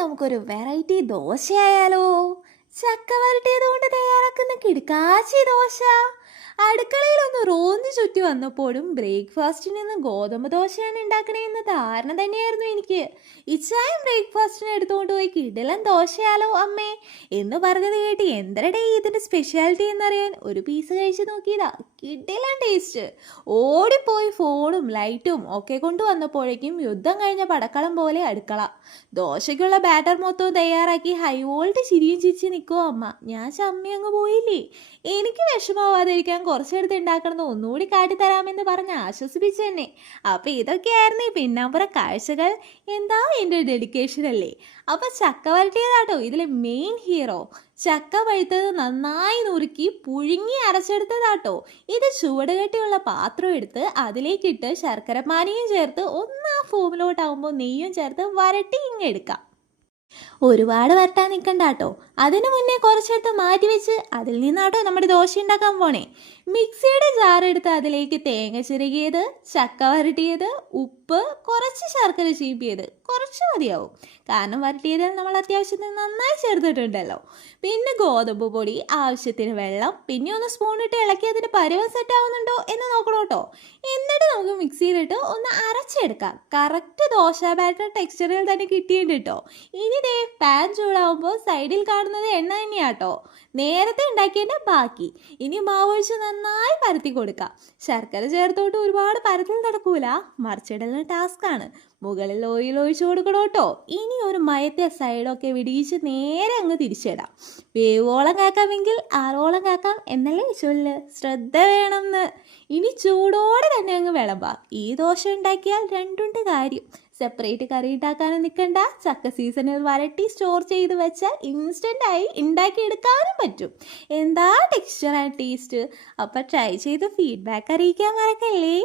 നമുക്കൊരു വെറൈറ്റി ദോശയായാലോ? ചക്ക വരട്ടിയത് കൊണ്ട് തയ്യാറാക്കുന്ന കിടുക്കാച്ചി ദോശ. അടുക്കളയിലൊന്ന് റോന്ന് ചുറ്റി വന്നപ്പോഴും ബ്രേക്ക്ഫാസ്റ്റിന് നിന്ന് ഗോതമ്പ് ദോശയാണ് ഉണ്ടാക്കണേന്ന് ധാരണ തന്നെയായിരുന്നു എനിക്ക്. ഇച്ചായം ബ്രേക്ക്ഫാസ്റ്റിന് എടുത്തുകൊണ്ട് പോയി കിടിലൻ ദോശയാലോ അമ്മേ എന്ന് പറഞ്ഞത് കേട്ട് എന്തരടേ ഇതിന്റെ സ്പെഷ്യാലിറ്റി എന്നറിയാൻ ഒരു പീസ് കഴിച്ച് നോക്കിയതാ. കിടിലൻ ടേസ്റ്റ്. ഓടിപ്പോയി ഫോണും ലൈറ്റും ഒക്കെ കൊണ്ടുവന്നപ്പോഴേക്കും യുദ്ധം കഴിഞ്ഞ പടക്കളം പോലെ അടുക്കള. ദോശയ്ക്കുള്ള ബാറ്റർ മൊത്തവും തയ്യാറാക്കി ഹൈ വോൾട്ട് ചിരിയും ചിരിച്ച് നിൽക്കുമോ അമ്മ. ഞാൻ ചമ്മി അങ്ങ് പോയില്ലേ. എനിക്ക് വിഷമാവാതിരിക്കാൻ കുറച്ചെടുത്ത് ഉണ്ടാക്കണമെന്ന് ഒന്നുകൂടി കാട്ടിത്തരാമെന്ന് പറഞ്ഞ് ആശ്വസിപ്പിച്ചു തന്നെ. അപ്പം ഇതൊക്കെയായിരുന്നു ഈ പിന്നാമ്പുറ കാഴ്ചകൾ. എന്താ എൻ്റെ ഡെഡിക്കേഷൻ അല്ലേ. അപ്പം ചക്ക വരട്ടിയതാട്ടോ ഇതിലെ മെയിൻ ഹീറോ. ചക്ക പഴുത്തത് നന്നായി നുറുക്കി പുഴുങ്ങി അരച്ചെടുത്തതാട്ടോ. ഇത് ചുവടുകെട്ടിയുള്ള പാത്രം എടുത്ത് അതിലേക്കിട്ട് ശർക്കരപ്പാനിയും ചേർത്ത് ഒന്ന് ആ ഫോമിലോട്ടാവുമ്പോൾ നെയ്യും ചേർത്ത് വരട്ടി ഇങ്ങെടുക്കാം. ഒരുപാട് വരട്ടാൻ നിൽക്കണ്ട കേട്ടോ. അതിനു മുന്നേ കുറച്ചെടുത്ത് മാറ്റി വെച്ച് അതിൽ നിന്നാട്ടോ നമ്മുടെ ദോശ ഉണ്ടാക്കാൻ പോണേ. മിക്സിയുടെ ജാറെടുത്ത് അതിലേക്ക് തേങ്ങ ചിരകിയത്, ചക്ക വരട്ടിയത്, ഉപ്പ്, കുറച്ച് ശർക്കര ചീപ്പിയത്, കുറച്ച് മതിയാവും. കാരണം വരട്ടിയതിൽ നമ്മൾ അത്യാവശ്യത്തിന് നന്നായി ചേർത്തിട്ടുണ്ടല്ലോ. പിന്നെ ഗോതമ്പ് പൊടി, ആവശ്യത്തിന് വെള്ളം, പിന്നെ ഒന്ന് സ്പൂണിട്ട് ഇളക്കി അതിന് പരുവം സെറ്റ് ആവുന്നുണ്ടോ എന്ന് നോക്കണം കേട്ടോ. എന്നിട്ട് നമുക്ക് മിക്സിയിലിട്ട് ഒന്ന് അരച്ചെടുക്കാം. കറക്റ്റ് ദോശ ബാറ്റർ ടെക്സ്ചറിൽ തന്നെ കിട്ടിയിട്ടുണ്ട് കേട്ടോ. ഇനി ദേ പാൻ ചൂടാവുമ്പോൾ സൈഡിൽ കാണുന്നത് എണ്ണ തന്നെയാട്ടോ. നേരത്തെ ഉണ്ടാക്കിയതിൻ്റെ ബാക്കി. ഇനി മാവൊഴിച്ച് നന്നായി പരത്തി കൊടുക്കാം. ശർക്കര ചേർത്തോട്ട് ഒരുപാട് പരത്തിൽ നടക്കൂല, മറിച്ചിടലിന് ടാസ്ക്കാണ്. മുകളിൽ ഓയിൽ ഒഴിച്ചു കൊടുക്കണം കേട്ടോ. ഇനി ഒരു മയത്തെ സൈഡൊക്കെ വിടിയിച്ച് നേരെ അങ്ങ് തിരിച്ചിടാം. വേവോളം കാക്കാമെങ്കിൽ ആറോളം കാക്കാം എന്നല്ലേ ചൊല്ല്. ശ്രദ്ധ വേണമെന്ന്. ഇനി ചൂടോടെ തന്നെ അങ്ങ് വിളമ്പാം. ഈ ദോശ ഉണ്ടാക്കിയാൽ രണ്ടുണ്ട് കാര്യം. സെപ്പറേറ്റ് കറി ഉണ്ടാക്കാനും നിൽക്കണ്ട. ചക്ക സീസണിൽ വരട്ടി സ്റ്റോർ ചെയ്ത് വെച്ചാൽ ഇൻസ്റ്റൻ്റായി ഉണ്ടാക്കിയെടുക്കാനും പറ്റും. എന്താ ടെക്സ്ചർ ആൻഡ് ടേസ്റ്റ്. അപ്പം ട്രൈ ചെയ്ത് ഫീഡ്ബാക്ക് അറിയിക്കാൻ മറക്കല്ലേ.